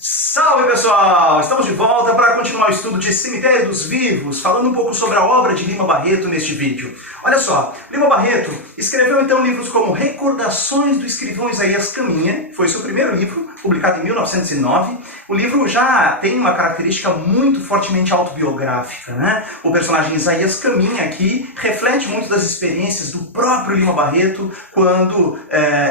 Salve pessoal! Estamos de volta para continuar o estudo de Cemitério dos Vivos, falando um pouco sobre a obra de Lima Barreto neste vídeo. Olha só, Lima Barreto escreveu então livros como Recordações do Escrivão Isaías Caminha, foi seu primeiro livro, publicado em 1909. O livro já tem uma característica muito fortemente autobiográfica, né? O personagem Isaías Caminha aqui reflete muito das experiências do próprio Lima Barreto quando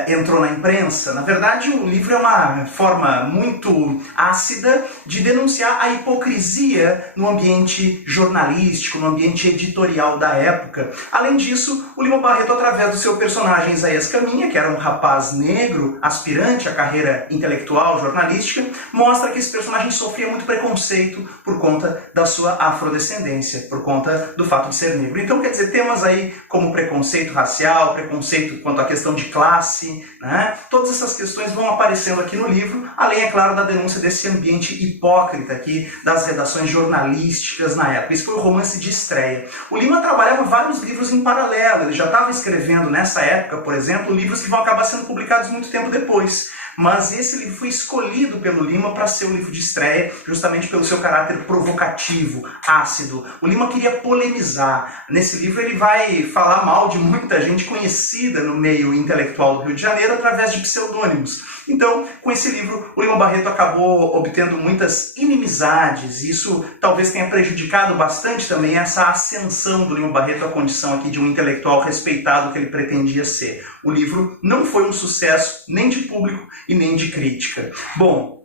entrou na imprensa. Na verdade, o livro é uma forma muito ácida de denunciar a hipocrisia no ambiente jornalístico, no ambiente editorial da época. Além disso, o Lima Barreto, através do seu personagem Isaías Caminha, que era um rapaz negro, aspirante à carreira intelectual, jornalística, mostra que esse personagem sofria muito preconceito por conta da sua afrodescendência, por conta do fato de ser negro. Então, quer dizer, temas aí como preconceito racial, preconceito quanto à questão de classe, né? Todas essas questões vão aparecendo aqui no livro, além, é claro, da denúncia desse ambiente hipócrita aqui das redações jornalísticas na época. Isso foi o romance de estreia. O Lima trabalhava vários livros em paralelo, ele já estava escrevendo nessa época, por exemplo, livros que vão acabar sendo publicados muito tempo depois. Mas esse livro foi escolhido pelo Lima para ser o livro de estreia, justamente pelo seu caráter provocativo, ácido. O Lima queria polemizar. Nesse livro ele vai falar mal de muita gente conhecida no meio intelectual do Rio de Janeiro através de pseudônimos. Então, com esse livro, o Lima Barreto acabou obtendo muitas inimizades. Isso talvez tenha prejudicado bastante também essa ascensão do Lima Barreto à condição aqui de um intelectual respeitado que ele pretendia ser. O livro não foi um sucesso nem de público e nem de crítica. Bom,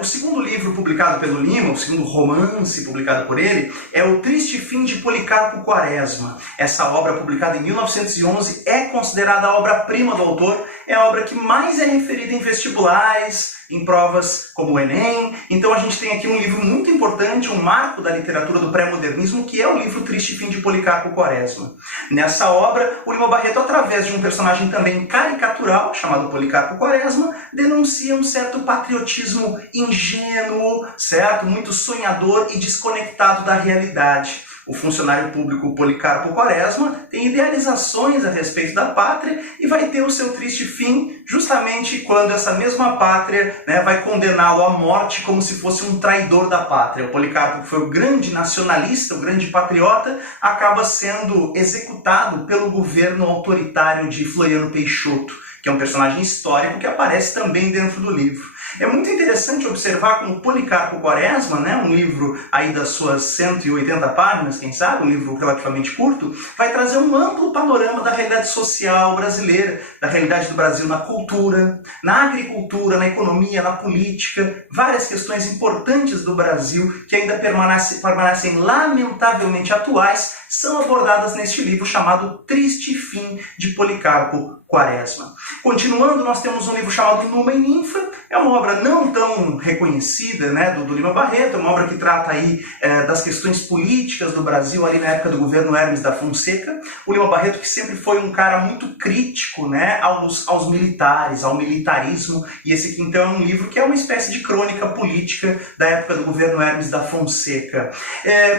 o segundo livro publicado pelo Lima, o segundo romance publicado por ele, é O Triste Fim de Policarpo Quaresma. Essa obra, publicada em 1911, é considerada a obra-prima do autor, é a obra que mais é referida em vestibulares, em provas como o Enem. Então a gente tem aqui um livro muito importante, um marco da literatura do pré-modernismo, que é o livro Triste Fim de Policarpo Quaresma. Nessa obra, o Lima Barreto, através de um personagem também caricatural, chamado Policarpo Quaresma, denuncia um certo patriotismo ingênuo, certo? Muito sonhador e desconectado da realidade. O funcionário público Policarpo Quaresma tem idealizações a respeito da pátria e vai ter o seu triste fim justamente quando essa mesma pátria, né, vai condená-lo à morte como se fosse um traidor da pátria. O Policarpo, que foi o grande nacionalista, o grande patriota, acaba sendo executado pelo governo autoritário de Floriano Peixoto, que é um personagem histórico que aparece também dentro do livro. É muito interessante observar como Policarpo Quaresma, né, um livro aí das suas 180 páginas, quem sabe, um livro relativamente curto, vai trazer um amplo panorama da realidade social brasileira, da realidade do Brasil na cultura, na agricultura, na economia, na política, várias questões importantes do Brasil que ainda permanecem lamentavelmente atuais, são abordadas neste livro chamado Triste Fim de Policarpo Quaresma. Continuando, nós temos um livro chamado Numa e Ninfa. É uma obra não tão reconhecida, né, do Lima Barreto, é uma obra que trata aí das questões políticas do Brasil ali na época do governo Hermes da Fonseca. O Lima Barreto, que sempre foi um cara muito crítico, né, aos militares, ao militarismo, e esse aqui então é um livro que é uma espécie de crônica política da época do governo Hermes da Fonseca.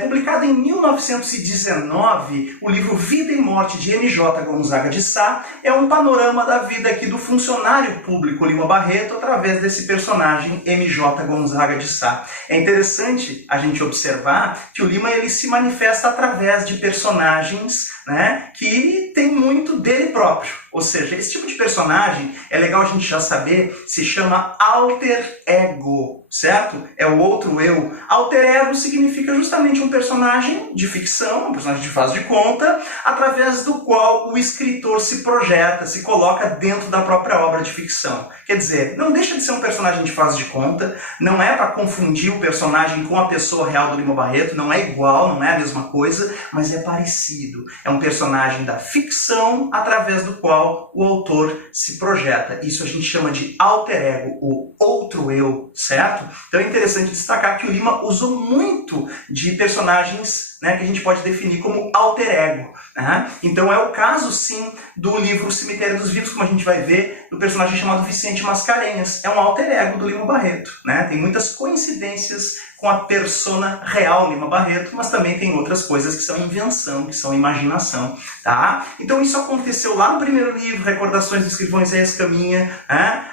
Publicado em 1919, o livro Vida e Morte de M.J. Gonzaga de Sá é um panorama da vida aqui do funcionário público Lima Barreto através desse personagem M.J. Gonzaga de Sá. É interessante a gente observar que o Lima ele se manifesta através de personagens, né, que tem muito dele próprio. Ou seja, esse tipo de personagem, é legal a gente já saber, se chama alter ego, certo? É o outro eu. Alter ego significa justamente um personagem de ficção, um personagem de faz de conta, através do qual o escritor se projeta, se coloca dentro da própria obra de ficção. Quer dizer, não deixa de ser um personagem de faz de conta, não é para confundir o personagem com a pessoa real do Lima Barreto, não é igual, não é a mesma coisa, mas é parecido. É um personagem da ficção através do qual o autor se projeta. Isso a gente chama de alter ego, o outro eu, certo? Então é interessante destacar que o Lima usou muito de personagens, né, que a gente pode definir como alter ego. Né? Então é o caso, sim, do livro Cemitério dos Vivos, como a gente vai ver, do personagem chamado Vicente Mascarenhas. É um alter ego do Lima Barreto. Né? Tem muitas coincidências com a persona real Lima Barreto, mas também tem outras coisas que são invenção, que são imaginação, tá? Então isso aconteceu lá no primeiro livro, Recordações do Escrivão Isaías Caminha,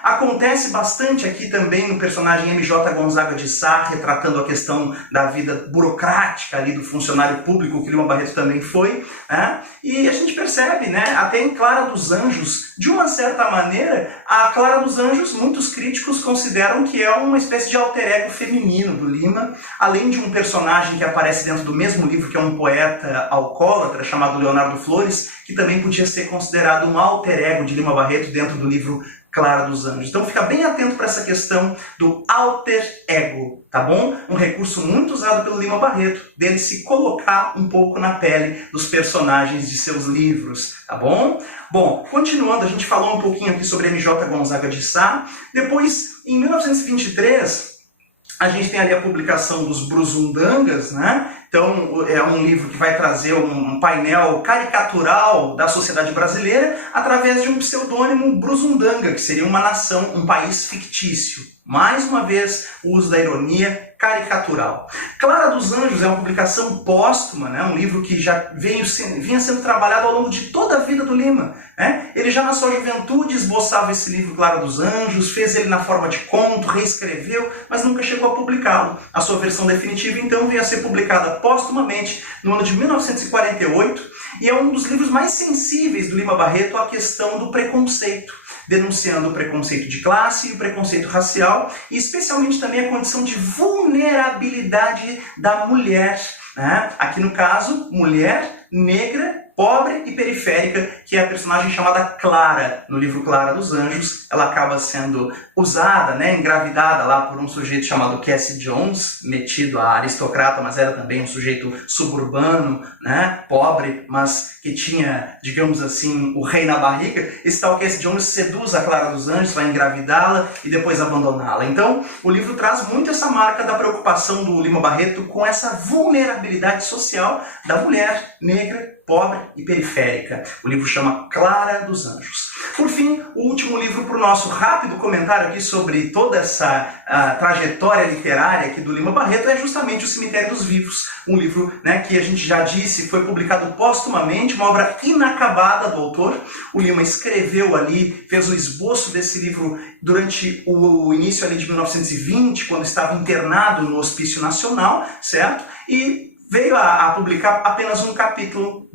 acontece bastante aqui também no personagem M.J. Gonzaga de Sá, retratando a questão da vida burocrática ali do funcionário público, que Lima Barreto também foi, e a gente percebe, né, até em Clara dos Anjos, de uma certa maneira, a Clara dos Anjos, muitos críticos consideram que é uma espécie de alter ego feminino do Lima, além de um personagem que aparece dentro do mesmo livro, que é um poeta alcoólatra chamado Leonardo Flores, que também podia ser considerado um alter ego de Lima Barreto dentro do livro Clara dos Anjos. Então fica bem atento para essa questão do alter ego, tá bom? Um recurso muito usado pelo Lima Barreto, dele se colocar um pouco na pele dos personagens de seus livros, tá bom? Bom, continuando, a gente falou um pouquinho aqui sobre M.J. Gonzaga de Sá. Depois, em 1923, a gente tem ali a publicação dos Brusundangas, né? Então, é um livro que vai trazer um painel caricatural da sociedade brasileira através de um pseudônimo Brusundanga, que seria uma nação, um país fictício. Mais uma vez, o uso da ironia caricatural. Clara dos Anjos é uma publicação póstuma, né? Um livro que já vinha sendo trabalhado ao longo de toda a vida do Lima, né? Ele já na sua juventude esboçava esse livro Clara dos Anjos, fez ele na forma de conto, reescreveu, mas nunca chegou a publicá-lo. A sua versão definitiva, então, veio a ser publicada póstumamente no ano de 1948 e é um dos livros mais sensíveis do Lima Barreto à questão do preconceito, denunciando o preconceito de classe e o preconceito racial, e especialmente também a condição de vulnerabilidade da mulher, né? Aqui no caso, mulher negra, pobre e periférica, que é a personagem chamada Clara, no livro Clara dos Anjos. Ela acaba sendo usada, né, engravidada lá por um sujeito chamado Cassie Jones, metido a aristocrata, mas era também um sujeito suburbano, né, pobre, mas que tinha, digamos assim, o rei na barriga. Esse tal Cassie Jones seduz a Clara dos Anjos, vai engravidá-la e depois abandoná-la. Então, o livro traz muito essa marca da preocupação do Lima Barreto com essa vulnerabilidade social da mulher negra, pobre e periférica. O livro chama Clara dos Anjos. Por fim, o último livro para o nosso rápido comentário aqui sobre toda essa trajetória literária aqui do Lima Barreto é justamente O Cemitério dos Vivos, um livro, né, que a gente já disse foi publicado póstumamente, uma obra inacabada do autor. O Lima escreveu ali, fez o esboço desse livro durante o início ali de 1920, quando estava internado no Hospício Nacional, certo? E veio a publicar apenas um capítulo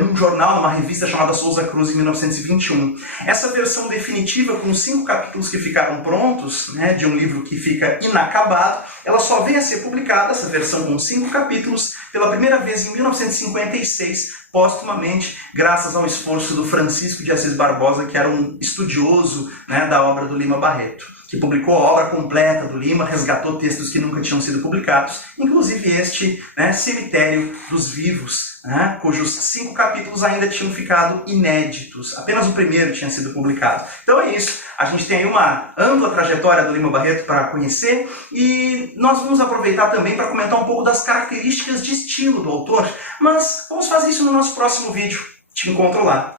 num jornal, numa revista chamada Souza Cruz, em 1921. Essa versão definitiva, com 5 capítulos que ficaram prontos, né, de um livro que fica inacabado, ela só veio a ser publicada, essa versão com 5 capítulos, pela primeira vez em 1956, póstumamente, graças ao esforço do Francisco de Assis Barbosa, que era um estudioso, né, da obra do Lima Barreto, que publicou a obra completa do Lima, resgatou textos que nunca tinham sido publicados, inclusive este, né, Cemitério dos Vivos, né, cujos 5 capítulos ainda tinham ficado inéditos. Apenas o primeiro tinha sido publicado. Então é isso. A gente tem aí uma ampla trajetória do Lima Barreto para conhecer e nós vamos aproveitar também para comentar um pouco das características de estilo do autor, mas vamos fazer isso no nosso próximo vídeo. Te encontro lá.